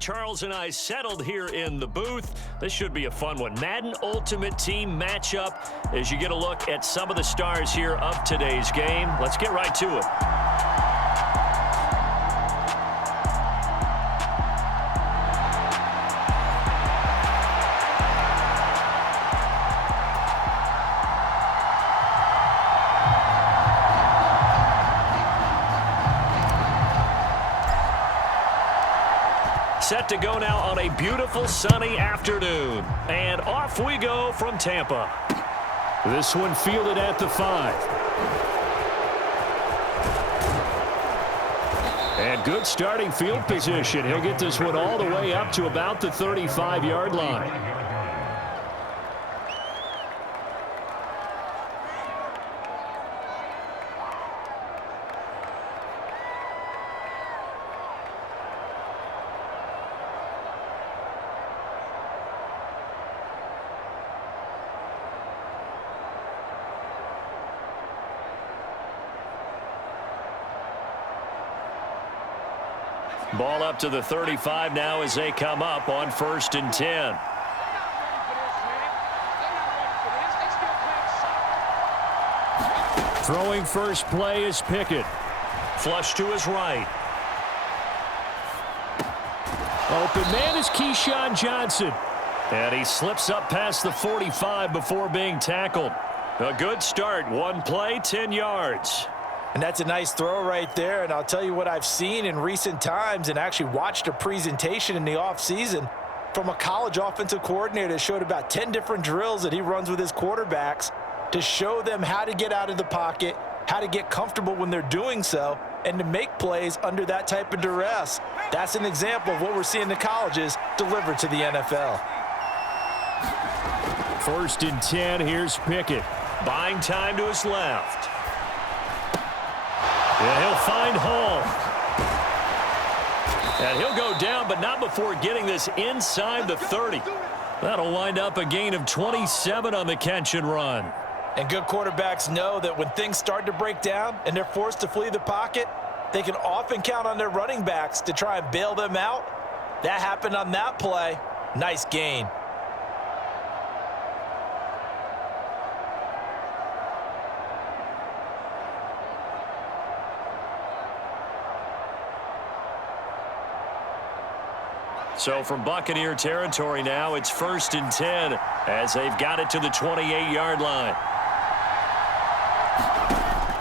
Charles and I settled here in the booth. This should be a fun one. Madden Ultimate Team matchup as you get a look at some of the stars here of today's game. Let's get right to it. Set to go now on a beautiful sunny afternoon. And off we go from Tampa. This one fielded at the 5. And good starting field position. He'll get this one all the way up to about the 35-yard line. Ball up to the 35 now as they come up on 1st and 10. Throwing first play is Pickett. Flush to his right. Open man is Keyshawn Johnson. And he slips up past the 45 before being tackled. A good start. One play, 10 yards. And that's a nice throw right there. And I'll tell you what I've seen in recent times and actually watched a presentation in the offseason from a college offensive coordinator that showed about 10 different drills that he runs with his quarterbacks to show them how to get out of the pocket, how to get comfortable when they're doing so, and to make plays under that type of duress. That's an example of what we're seeing in the colleges delivered to the NFL. 1st and 10, here's Pickett. Buying time to his left. And he'll find Hall. And he'll go down, but not before getting this inside the 30. That'll wind up a gain of 27 on the catch and run. And good quarterbacks know that when things start to break down and they're forced to flee the pocket, they can often count on their running backs to try and bail them out. That happened on that play. Nice gain. So from Buccaneer territory now, it's 1st and 10 as they've got it to the 28-yard line.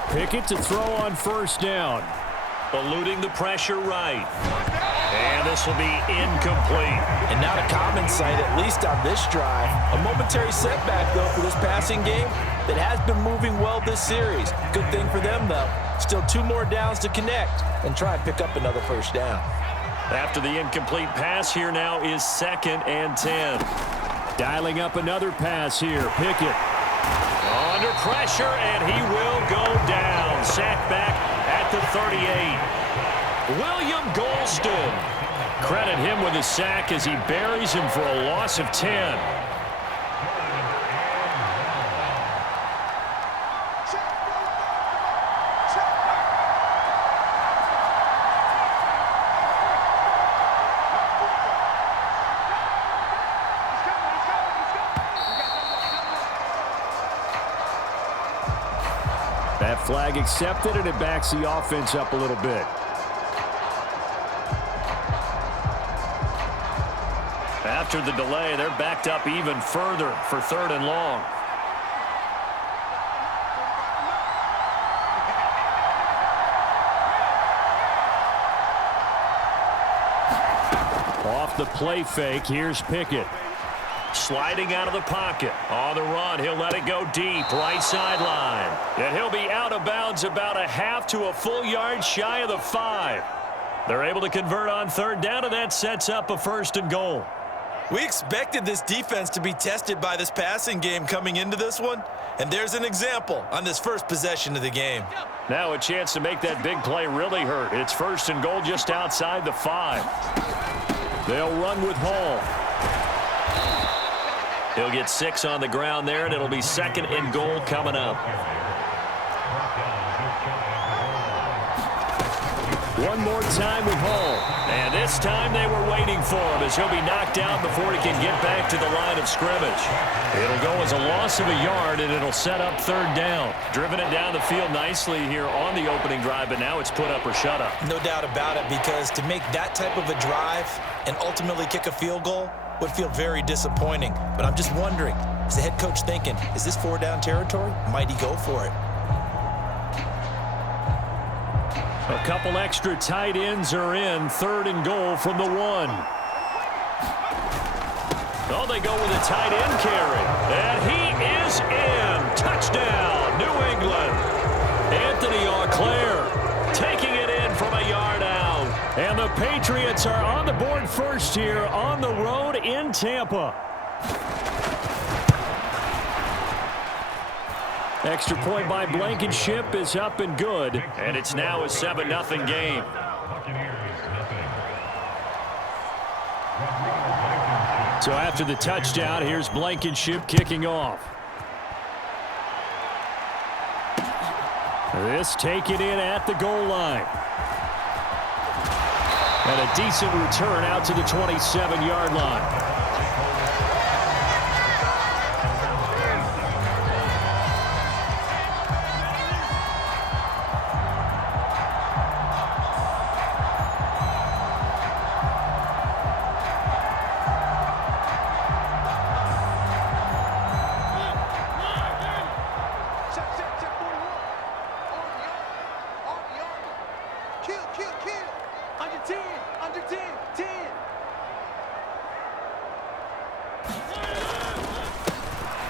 Pickett to throw on 1st down. Eluding the pressure right. And this will be incomplete. And not a common sight, at least on this drive. A momentary setback, though, for this passing game that has been moving well this series. Good thing for them, though. Still 2 more downs to connect and try and pick up another 1st down. After the incomplete pass, here now is 2nd and 10. Dialing up another pass here. Pickett under pressure, and he will go down. Sacked back at the 38. William Golston. Credit him with a sack as he buries him for a loss of 10. That flag accepted, and it backs the offense up a little bit. After the delay, they're backed up even further for 3rd and long. Off the play fake, here's Pickett. Sliding out of the pocket. On the run, he'll let it go deep, right sideline. And he'll be out of bounds about a half to a full yard shy of the 5. They're able to convert on 3rd down, and that sets up a 1st and goal. We expected this defense to be tested by this passing game coming into this one, and there's an example on this first possession of the game. Now a chance to make that big play really hurt. It's 1st and goal just outside the 5. They'll run with Hall. He'll get 6 on the ground there, and it'll be 2nd and goal coming up. One more time with Hall. And this time they were waiting for him as he'll be knocked out before he can get back to the line of scrimmage. It'll go as a loss of a yard, and it'll set up third down. Driven it down the field nicely here on the opening drive, but now it's put up or shut up. No doubt about it, because to make that type of a drive and ultimately kick a field goal would feel very disappointing. But I'm just wondering, is the head coach thinking, is this 4-down territory? Might he go for it? A couple extra tight ends are in. 3rd and goal from the 1. Oh, they go with a tight end carry. And he is in. Touchdown, New England. Anthony Auclair taking it in from a yard out. And the Patriots are on the board first here on the road in Tampa. Extra point by Blankenship is up and good. And it's now a 7-0 game. So after the touchdown, here's Blankenship kicking off. This taken in at the goal line. And a decent return out to the 27-yard line.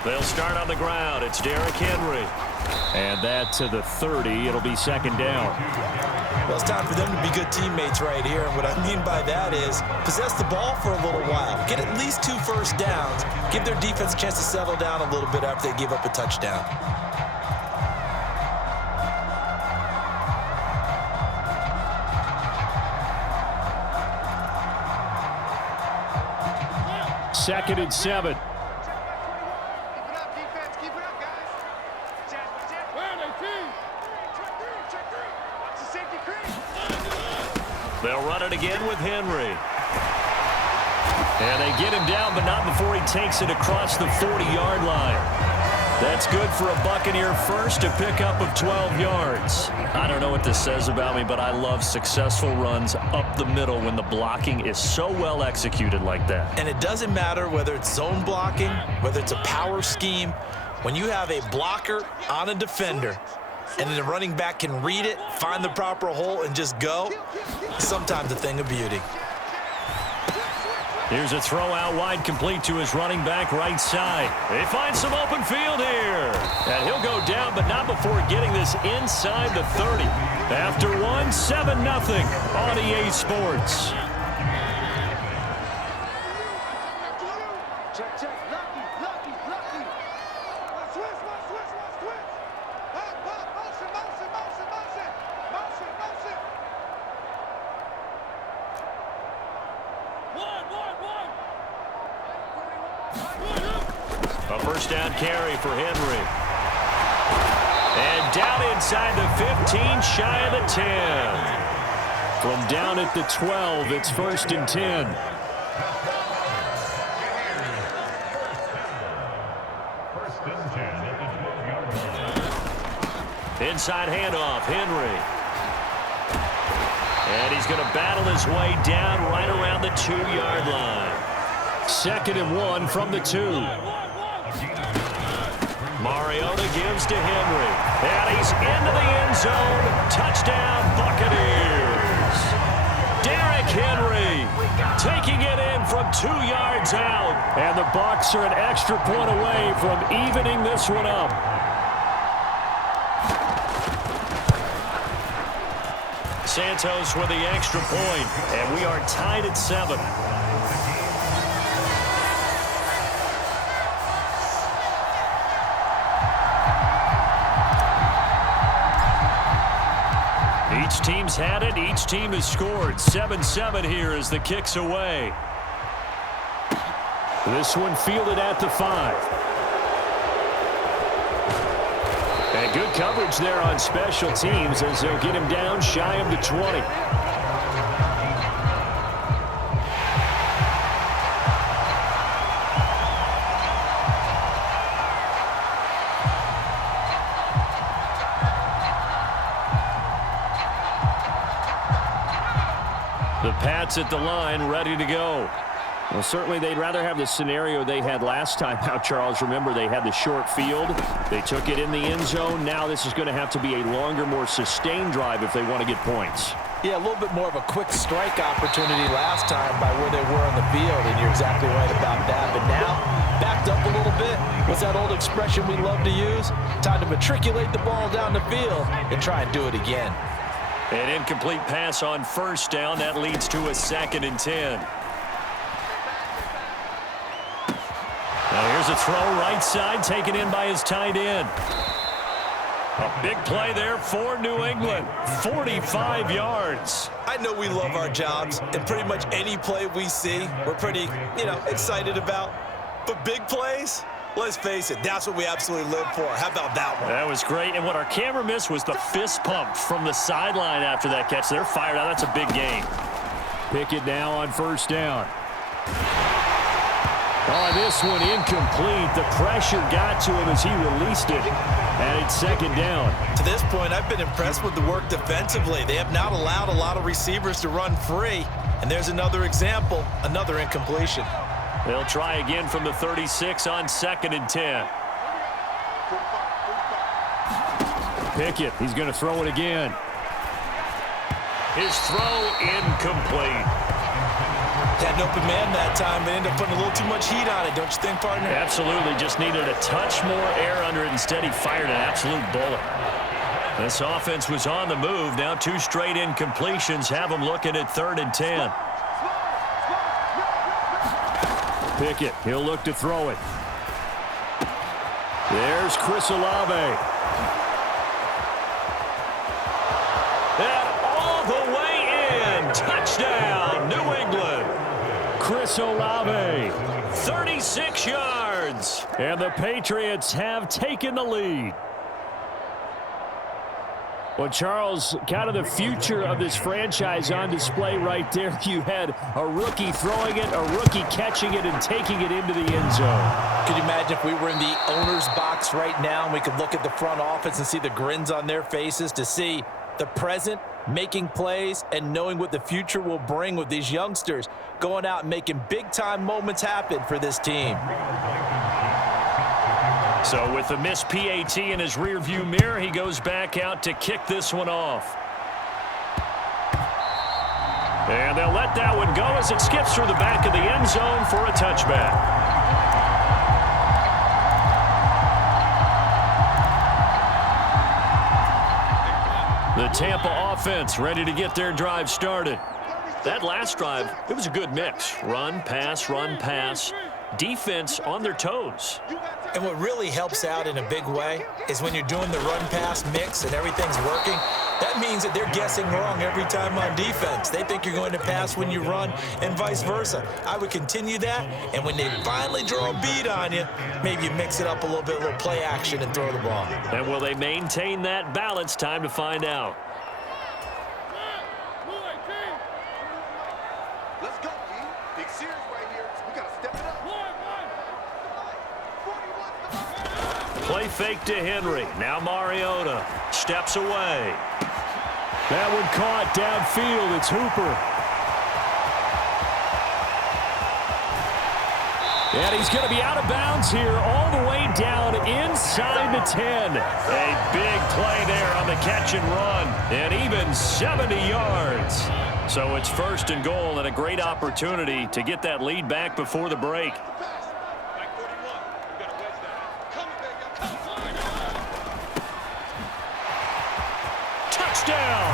They'll start on the ground. It's Derrick Henry. And that to the 30. It'll be 2nd down. Well, it's time for them to be good teammates right here. And what I mean by that is possess the ball for a little while. Get at least 2 first downs. Give their defense a chance to settle down a little bit after they give up a touchdown. Second and 7. They'll run it again with Henry. And they get him down, but not before he takes it across the 40-yard line. That's good for a Buccaneer first, a pickup of 12 yards. I don't know what this says about me, but I love successful runs up the middle when the blocking is so well executed like that. And it doesn't matter whether it's zone blocking, whether it's a power scheme. When you have a blocker on a defender and the running back can read it, find the proper hole, and just go, it's sometimes a thing of beauty. Here's a throw out wide, complete to his running back right side. They find some open field here. And he'll go down, but not before getting this inside the 30. After 7-0 on EA Sports. A first down carry for Henry. And down inside the 15, shy of the 10. From down at the 12, it's 1st and 10. Inside handoff, Henry. And he's going to battle his way down right around the 2-yard line. 2nd and 1 from the 2. Mariota gives to Henry. And he's into the end zone. Touchdown, Buccaneers. Derrick Henry taking it in from 2 yards out. And the Bucs are an extra point away from evening this one up. Santos with the extra point, and we are tied at 7. Each team's had it. Each team has scored. 7-7 here as the kick's away. This one fielded at the 5. And good coverage there on special teams as they'll get him down shy of the 20. Pats at the line, ready to go. Well, certainly they'd rather have the scenario they had last time out, Charles. Remember, they had the short field. They took it in the end zone. Now this is going to have to be a longer, more sustained drive if they want to get points. Yeah, a little bit more of a quick strike opportunity last time by where they were on the field, and you're exactly right about that. But now, backed up a little bit. What's that old expression we love to use? Time to matriculate the ball down the field and try and do it again. An incomplete pass on first down. That leads to a 2nd and 10. Now here's a throw right side, taken in by his tight end. A big play there for New England. 45 yards. I know we love our jobs, and pretty much any play we see, we're pretty, excited about. But big plays, let's face it, that's what we absolutely live for. How about that one? That was great, and what our camera missed was the fist pump from the sideline after that catch. They're fired out. That's a big gain. Pickett now on first down. Oh, this one incomplete. The pressure got to him as he released it. And it's 2nd down. To this point, I've been impressed with the work defensively. They have not allowed a lot of receivers to run free. And there's another example, another incompletion. They'll try again from the 36 on 2nd and 10. Pickett, he's going to throw it again. His throw incomplete. Had an open man that time, but ended up putting a little too much heat on it, don't you think, partner? Absolutely. Just needed a touch more air under it. Instead, he fired an absolute bullet. This offense was on the move. Now 2 straight incompletions have them looking at 3rd and 10. Pickett, he'll look to throw it. There's Chris Olave. And all the way in. Touchdown, New England. Chris Olave, 36 yards. And the Patriots have taken the lead. Well, Charles, kind of the future of this franchise on display right there. You had a rookie throwing it, a rookie catching it, and taking it into the end zone. Could you imagine if we were in the owner's box right now and we could look at the front office and see the grins on their faces to see the present making plays and knowing what the future will bring with these youngsters going out and making big-time moments happen for this team. So with the missed PAT in his rearview mirror, he goes back out to kick this one off. And they'll let that one go as it skips through the back of the end zone for a touchback. The Tampa offense ready to get their drive started. That last drive, it was a good mix. Run, pass, defense on their toes. And what really helps out in a big way is when you're doing the run-pass mix and everything's working, that means that they're guessing wrong every time on defense. They think you're going to pass when you run and vice versa. I would continue that, and when they finally draw a beat on you, maybe you mix it up a little bit, a little play action and throw the ball. And will they maintain that balance? Time to find out. Let's go, team. Big series right here. We got to step it up. Play fake to Henry. Now Mariota steps away. That one caught downfield. It's Hooper. And he's going to be out of bounds here all the way down inside the 10. A big play there on the catch and run. And even 70 yards. So it's 1st and goal and a great opportunity to get that lead back before the break. Touchdown!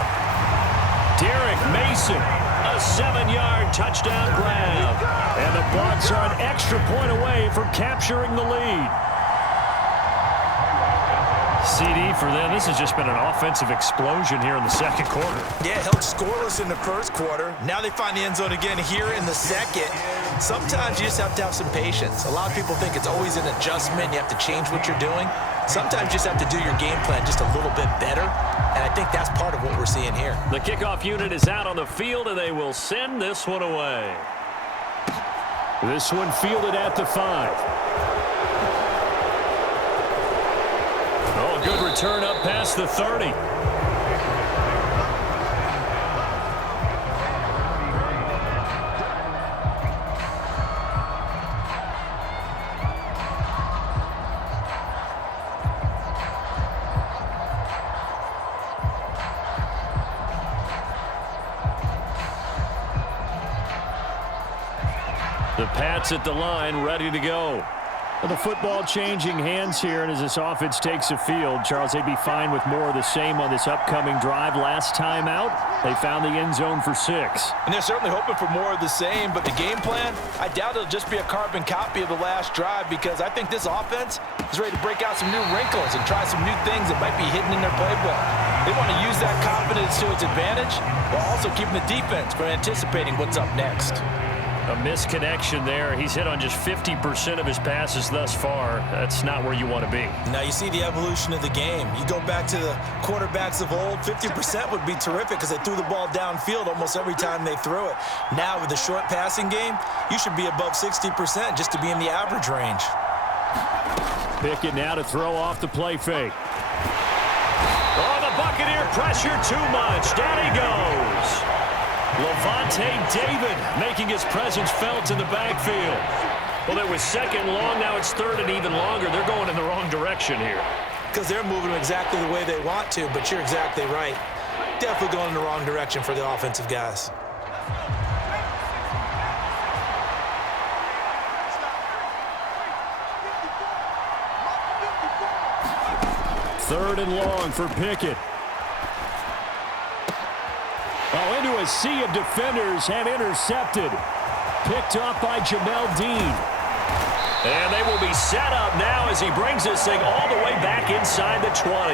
Derek Mason, a 7-yard touchdown grab. And the Bucs are an extra point away from capturing the lead. CD for them. This has just been an offensive explosion here in the 2nd quarter. Yeah, held scoreless in the 1st quarter. Now they find the end zone again here in the 2nd. Sometimes you just have to have some patience. A lot of people think it's always an adjustment. You have to change what you're doing. Sometimes you just have to do your game plan just a little bit better. And I think that's part of what we're seeing here. The kickoff unit is out on the field, and they will send this one away. This one fielded at the 5. Oh, good return up past the 30. The Pats at the line, ready to go. Well, the football changing hands here, and as this offense takes the field, Charles, they'd be fine with more of the same on this upcoming drive. Last time out, they found the end zone for 6. And they're certainly hoping for more of the same, but the game plan, I doubt it'll just be a carbon copy of the last drive, because I think this offense is ready to break out some new wrinkles and try some new things that might be hidden in their playbook. They want to use that confidence to its advantage while also keeping the defense from anticipating what's up next. A misconnection there. He's hit on just 50% of his passes thus far. That's not where you want to be. Now you see the evolution of the game. You go back to the quarterbacks of old, 50% would be terrific because they threw the ball downfield almost every time they threw it. Now with the short passing game, you should be above 60% just to be in the average range. Pickett now to throw off the play fake. Oh, the Buccaneer pressure too much. Down he goes. Levante David making his presence felt in the backfield. Well, it was second long. Now it's third and even longer. They're going in the wrong direction here. Because they're moving exactly the way they want to, but you're exactly right. Definitely going in the wrong direction for the offensive guys. Third and long for Pickett. Oh, into a sea of defenders and intercepted. Picked off by Jamel Dean. And they will be set up now as he brings this thing all the way back inside the 20.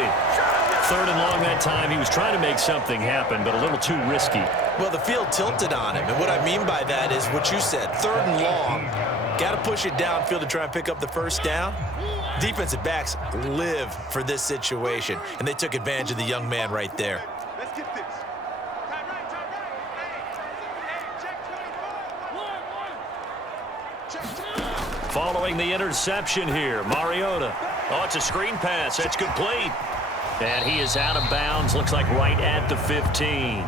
Third and long that time. He was trying to make something happen, but a little too risky. Well, the field tilted on him, and what I mean by that is what you said. Third and long. Got to push it downfield to try and pick up the first down. Defensive backs live for this situation, and they took advantage of the young man right there. Let's get this. Following the interception here, Mariota. Oh, it's a screen pass. That's complete. And he is out of bounds. Looks like right at the 15.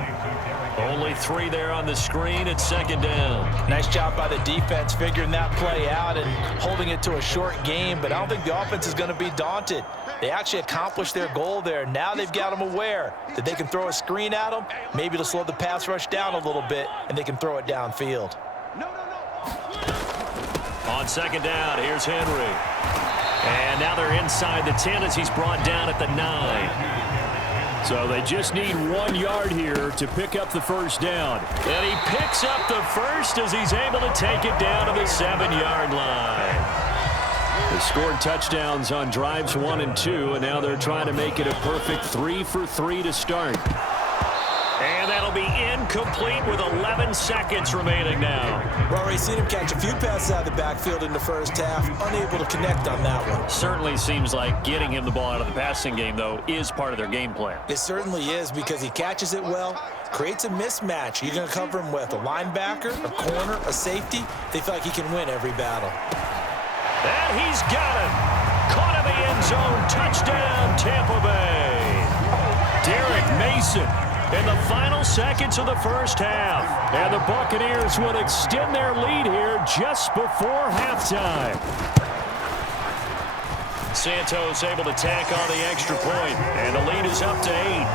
Only 3 there on the screen. It's second down. Nice job by the defense figuring that play out and holding it to a short game, but I don't think the offense is going to be daunted. They actually accomplished their goal there. Now they've got them aware that they can throw a screen at them, maybe to slow the pass rush down a little bit, and they can throw it downfield. On second down, here's Henry. And now they're inside the 10 as he's brought down at the 9. So they just need 1 yard here to pick up the first down. And he picks up the first as he's able to take it down to the 7-yard line. They scored touchdowns on drives 1 and 2, and now they're trying to make it a perfect 3 for 3 to start. And that'll be incomplete with 11 seconds remaining now. We've already seen him catch a few passes out of the backfield in the first half, unable to connect on that one. Certainly seems like getting him the ball out of the passing game, though, is part of their game plan. It certainly is because he catches it well, creates a mismatch. You're going to cover him with a linebacker, a corner, a safety. They feel like he can win every battle. And he's got it. Caught in the end zone. Touchdown, Tampa Bay. Derek Mason in the final seconds of the first half. And the Buccaneers would extend their lead here just before halftime. Santos able to tack on the extra point, and the lead is up to 8.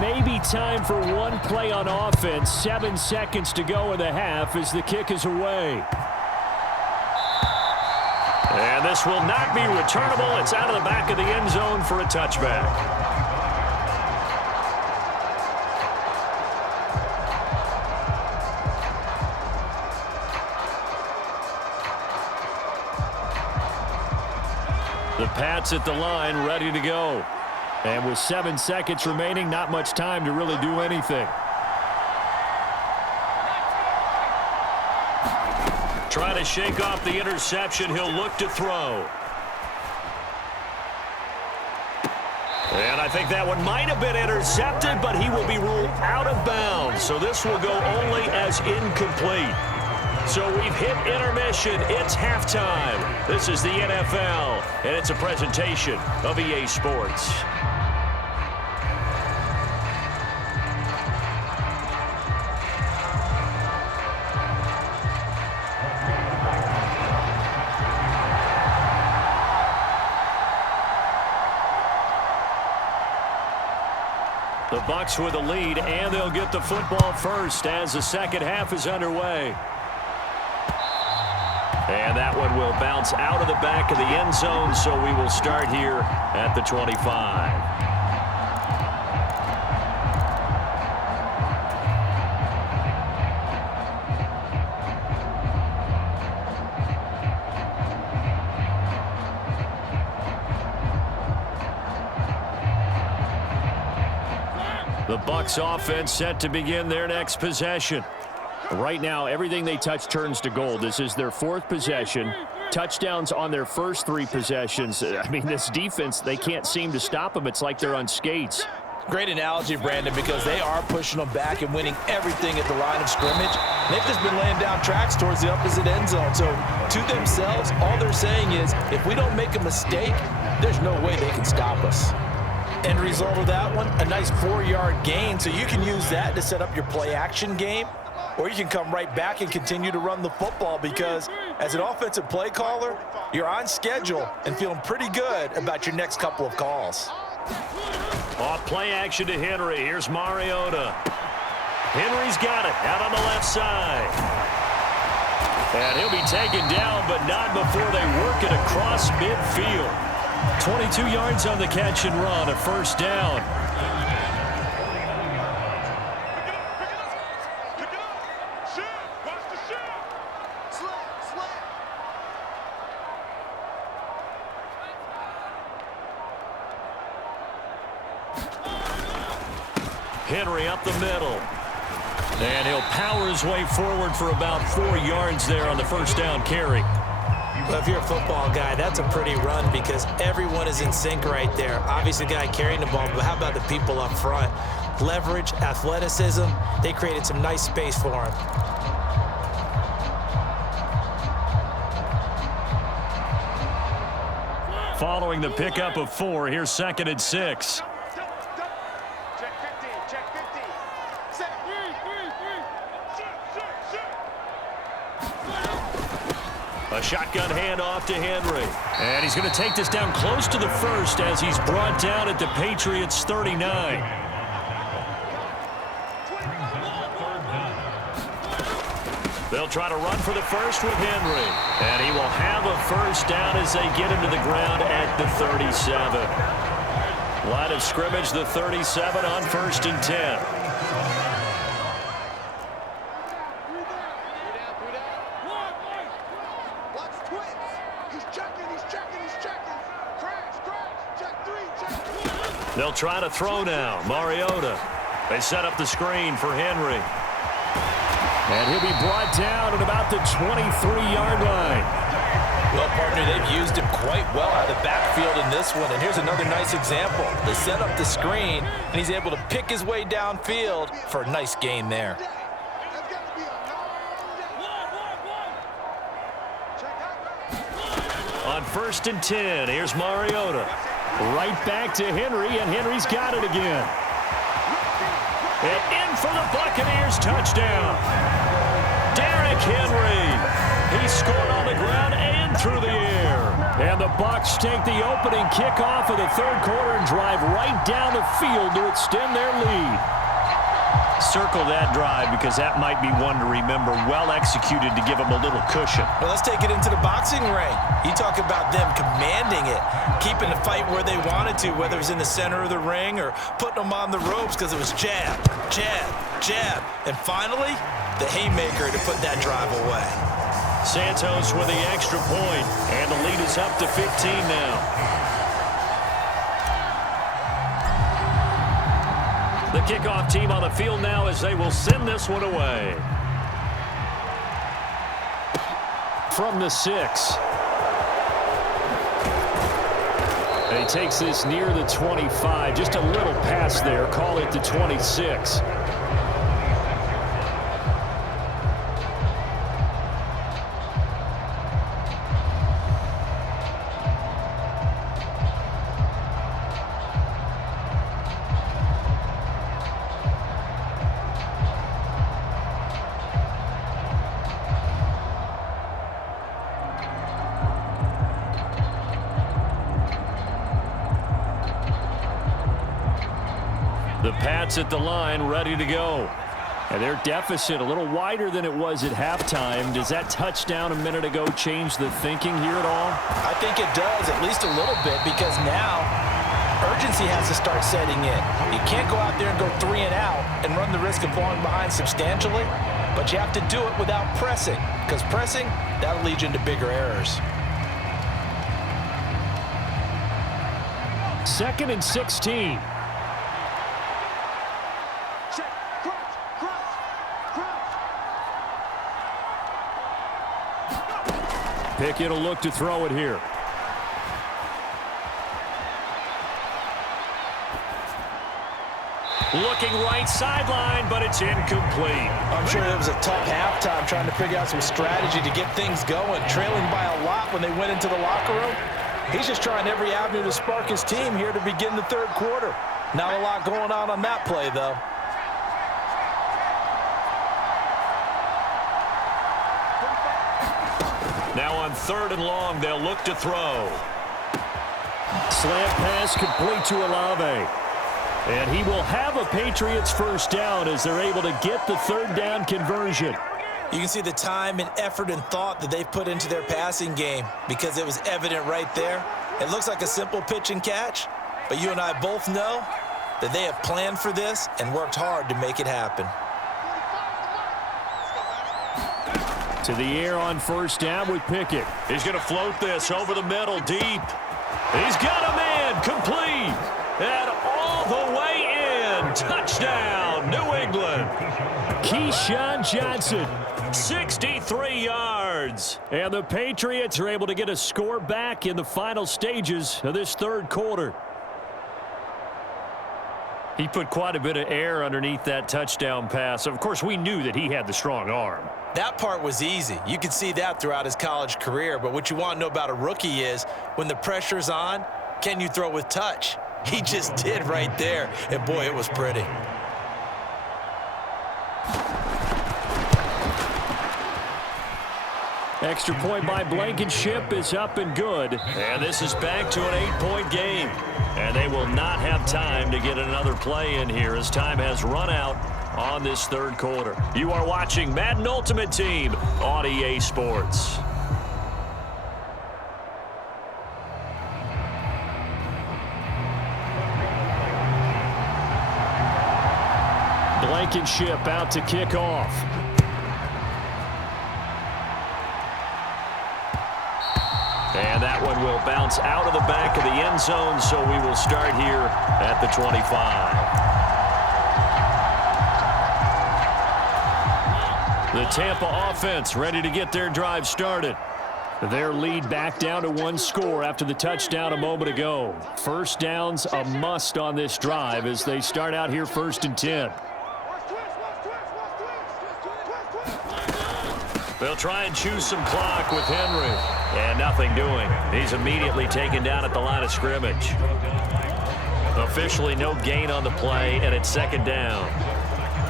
Maybe time for one play on offense. 7 seconds to go in the half as the kick is away. And this will not be returnable. It's out of the back of the end zone for a touchback. The Pats at the line, ready to go. And with 7 seconds remaining, not much time to really do anything. Trying to shake off the interception. He'll look to throw. And I think that one might have been intercepted, but he will be ruled out of bounds. So this will go only as incomplete. So we've hit intermission. It's halftime. This is the NFL, and it's a presentation of EA Sports. The Bucs with the lead, and they'll get the football first as the second half is underway. And that one will bounce out of the back of the end zone, so we will start here at the 25. The Bucs offense set to begin their next possession. Right now, everything they touch turns to gold. This is their fourth possession. Touchdowns on their first three possessions. I mean, this defense, they can't seem to stop them. It's like they're on skates. Great analogy, Brandon, because they are pushing them back and winning everything at the line of scrimmage. They've just been laying down tracks towards the opposite end zone. So to themselves, all they're saying is, if we don't make a mistake, there's no way they can stop us. End result of that one, a nice 4-yard gain, so you can use that to set up your play-action game, or you can come right back and continue to run the football because as an offensive play caller, you're on schedule and feeling pretty good about your next couple of calls. Off play action to Henry. Here's Mariota. Henry's got it out on the left side. And he'll be taken down, but not before they work it across midfield. 22 yards on the catch and run, a first down. Henry up the middle. And he'll power his way forward for about 4 yards there on the first down carry. Well, if you're a football guy, that's a pretty run because everyone is in sync right there. Obviously, the guy carrying the ball, but how about the people up front? Leverage, athleticism, they created some nice space for him. Following the pickup of 4, here's 2nd and 6. A shotgun handoff to Henry. And he's going to take this down close to the first as he's brought down at the Patriots' 39. They'll try to run for the first with Henry. And he will have a first down as they get him to the ground at the 37. Line of scrimmage, the 37 on 1st and 10. They'll try to throw now. Mariota. They set up the screen for Henry. And he'll be brought down at about the 23-yard line. Well, partner, they've used him quite well out of the backfield in this one. And here's another nice example. They set up the screen, and he's able to pick his way downfield for a nice gain there. On 1st and 10, here's Mariota. Right back to Henry, and Henry's got it again. And in for the Buccaneers, touchdown. Derrick Henry. He scored on the ground and through the air. And the Bucs take the opening kickoff of the third quarter and drive right down the field to extend their lead. Circle that drive because that might be one to remember. Well executed to give them a little cushion. Well, let's take it into the boxing ring. You talk about them commanding it, keeping the fight where they wanted to, whether it was in the center of the ring or putting them on the ropes because it was jab, jab, jab. And finally, the haymaker to put that drive away. Santos with the extra point, and the lead is up to 15 now. The kickoff team on the field now as they will send this one away. From the 6. And he takes this near the 25. Just a little pass there. Call it the 26. The Pats at the line, ready to go. And their deficit a little wider than it was at halftime. Does that touchdown a minute ago change the thinking here at all? I think it does, at least a little bit, because now urgency has to start setting in. You can't go out there and go 3 and out and run the risk of falling behind substantially, but you have to do it without pressing, because pressing, that'll lead you into bigger errors. 2nd and 16. Pickett will look to throw it here. Looking right sideline, but it's incomplete. I'm sure it was a tough halftime trying to figure out some strategy to get things going, trailing by a lot when they went into the locker room. He's just trying every avenue to spark his team here to begin the third quarter. Not a lot going on that play, though. Now on 3rd and long, they'll look to throw. Slant pass complete to Olave. And he will have a Patriots first down as they're able to get the 3rd down conversion. You can see the time and effort and thought that they've put into their passing game because it was evident right there. It looks like a simple pitch and catch, but you and I both know that they have planned for this and worked hard to make it happen. To the air on 1st down with Pickett. He's going to float this over the middle deep. He's got a man complete. And all the way in. Touchdown, New England. Keyshawn Johnson, 63 yards. And the Patriots are able to get a score back in the final stages of this 3rd quarter. He put quite a bit of air underneath that touchdown pass. Of course, we knew that he had the strong arm. That part was easy. You could see that throughout his college career. But what you want to know about a rookie is when the pressure's on, can you throw with touch? He just did right there. And, boy, it was pretty. Extra point by Blankenship is up and good. And this is back to an 8-point game. And they will not have time to get another play in here as time has run out on this 3rd quarter. You are watching Madden Ultimate Team on EA Sports. Blankenship out to kick off. And that one will bounce out of the back of the end zone, so we will start here at the 25. The Tampa offense ready to get their drive started. Their lead back down to 1 score after the touchdown a moment ago. 1st downs a must on this drive as they start out here 1st and 10. They'll try and choose some clock with Henry. And nothing doing. He's immediately taken down at the line of scrimmage. Officially no gain on the play, and it's 2nd down.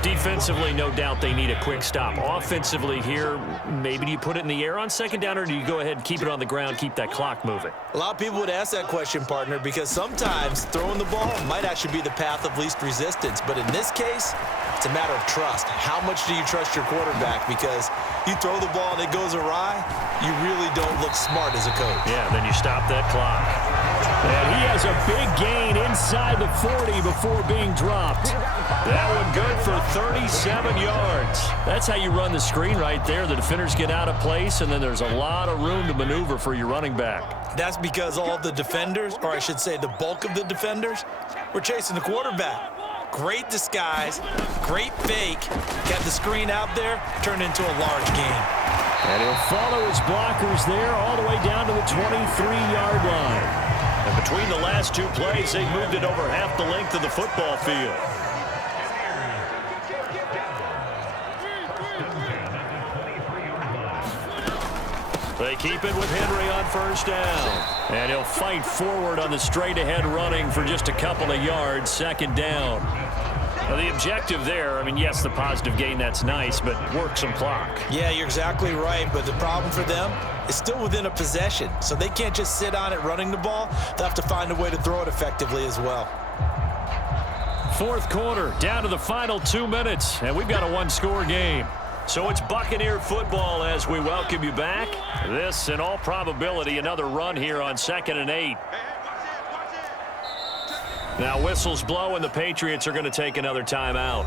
Defensively, no doubt they need a quick stop. Offensively here, maybe do you put it in the air on 2nd down, or do you go ahead and keep it on the ground, keep that clock moving? A lot of people would ask that question, partner, because sometimes throwing the ball might actually be the path of least resistance. But in this case, it's a matter of trust. How much do you trust your quarterback? Because you throw the ball and it goes awry, you really don't look smart as a coach. Yeah, then you stop that clock. And he has a big gain inside the 40 before being dropped. That one good for 37 yards. That's how you run the screen right there. The defenders get out of place, and then there's a lot of room to maneuver for your running back. That's because all the defenders, or I should say the bulk of the defenders, were chasing the quarterback. Great disguise, great fake, kept the screen out there, turned into a large gain. And he'll follow his blockers there all the way down to the 23-yard line. And between the last 2 plays, they moved it over half the length of the football field. They keep it with Henry on 1st down. And he'll fight forward on the straight-ahead running for just a couple of yards, 2nd down. Now, the objective there, I mean, yes, the positive gain, that's nice, but work some clock. Yeah, you're exactly right, but the problem for them is still within a possession, so they can't just sit on it running the ball. They'll have to find a way to throw it effectively as well. Fourth quarter, down to the final 2 minutes, and we've got a one-score game. So it's Buccaneer football as we welcome you back. This, in all probability, another run here on 2nd and 8. Now whistles blow, and the Patriots are going to take another timeout.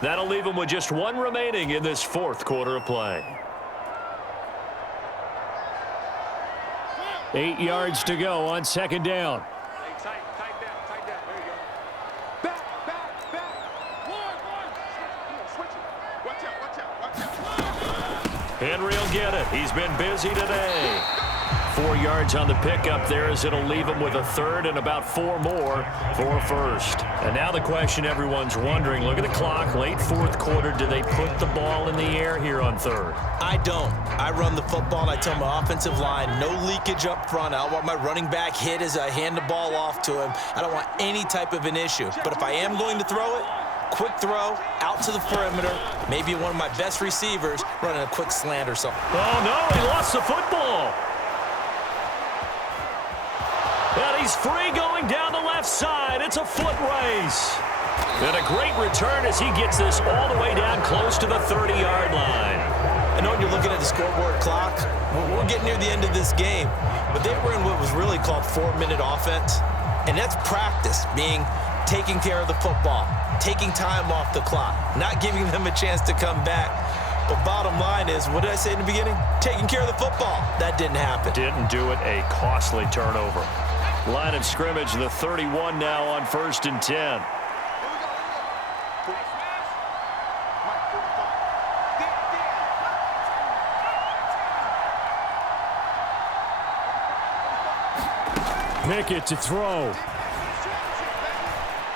That'll leave them with just one remaining in this fourth quarter of play. 8 yards to go on 2nd down. Henry will get it. He's been busy today. 4 yards on the pickup there as it'll leave him with a third and about 4 more for first. And now the question everyone's wondering, look at the clock, late fourth quarter, do they put the ball in the air here on third? I don't. I run the football, and I tell my offensive line, no leakage up front. I don't want my running back hit as I hand the ball off to him. I don't want any type of an issue. But if I am going to throw it, quick throw, out to the perimeter, maybe one of my best receivers running a quick slant or something. Oh, no, he lost the football. And he's free going down the left side. It's a foot race. And a great return as he gets this all the way down close to the 30-yard line. I know when you're looking at the scoreboard clock, we're getting near the end of this game, but they were in what was really called 4-minute offense, and that's practice, being taking care of the football, taking time off the clock, not giving them a chance to come back. But bottom line is, what did I say in the beginning? Taking care of the football. That didn't happen. Didn't do it. A costly turnover. Line of scrimmage, the 31 now on 1st and 10. Pickett to throw.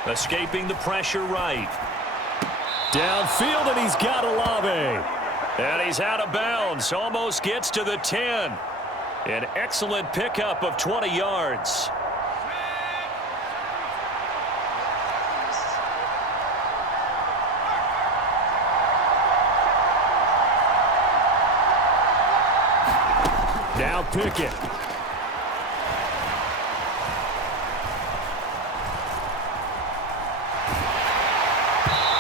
Escaping the pressure right. Downfield, and he's got Olave. And he's out of bounds. Almost gets to the 10. An excellent pickup of 20 yards. Now Pickett.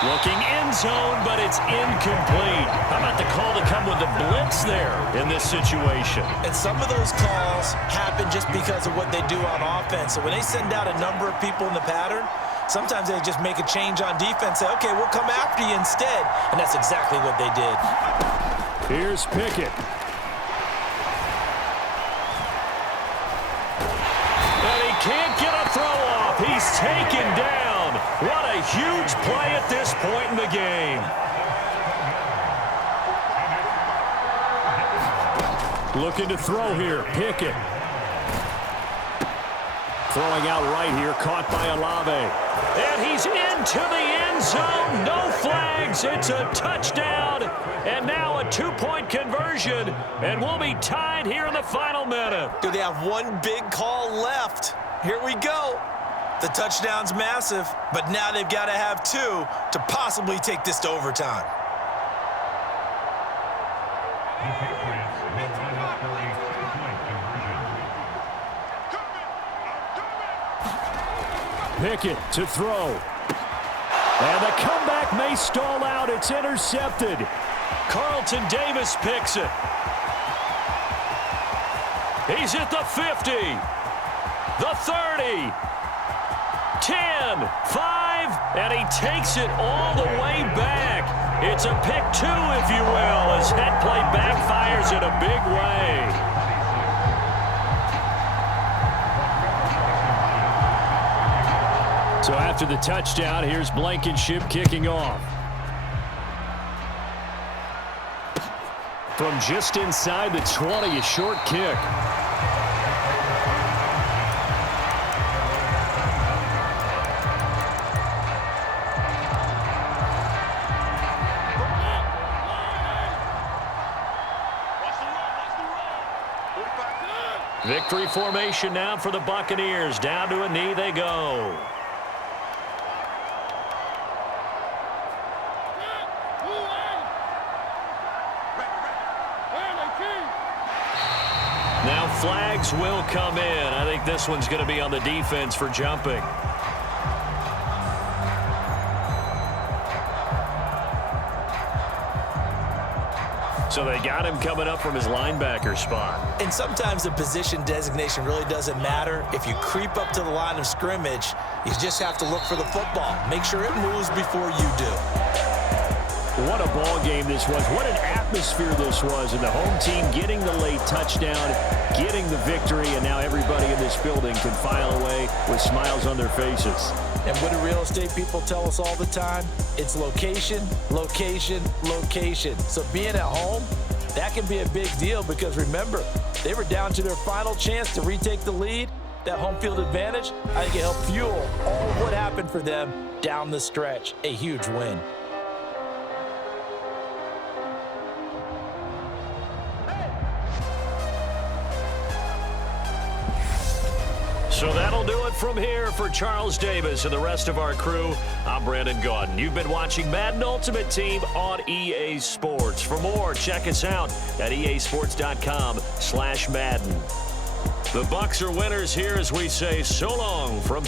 Looking end zone, but it's incomplete. How about the call to come with the blitz there in this situation? And some of those calls happen just because of what they do on offense. So when they send out a number of people in the pattern, sometimes they just make a change on defense, say, okay, we'll come after you instead. And that's exactly what they did. Here's Pickett. And he can't get a throw off. He's taken down. What a huge play at this point in the game. Looking to throw here, Pickett. Throwing out right here, caught by Olave. And he's into the end zone. No flags. It's a touchdown. And now a two-point conversion. And we'll be tied here in the final minute. Do they have one big call left? Here we go. The touchdown's massive, but now they've got to have two to possibly take this to overtime. Pickett to throw. And the comeback may stall out. It's intercepted. Carlton Davis picks it. He's at the 50. The 30. 10, 5, and he takes it all the way back. It's a pick two, if you will, as that play backfires in a big way. So after the touchdown, here's Blankenship kicking off. From just inside the 20, a short kick. Victory formation now for the Buccaneers. Down to a knee they go. Now flags will come in. I think this one's going to be on the defense for jumping. So they got him coming up from his linebacker spot. And sometimes the position designation really doesn't matter. If you creep up to the line of scrimmage, you just have to look for the football. Make sure it moves before you do. What a ball game this was. What an atmosphere this was. And the home team getting the late touchdown, getting the victory, and now everybody in this building can file away with smiles on their faces. And what do real estate people tell us all the time? It's location, location, location. So being at home, that can be a big deal because remember, they were down to their final chance to retake the lead. That home field advantage, I think it helped fuel all of what happened for them down the stretch. A huge win. So that'll do it from here for Charles Davis and the rest of our crew. I'm Brandon Gaudin. You've been watching Madden Ultimate Team on EA Sports. For more, check us out at easports.com/Madden. The Bucs are winners here as we say so long from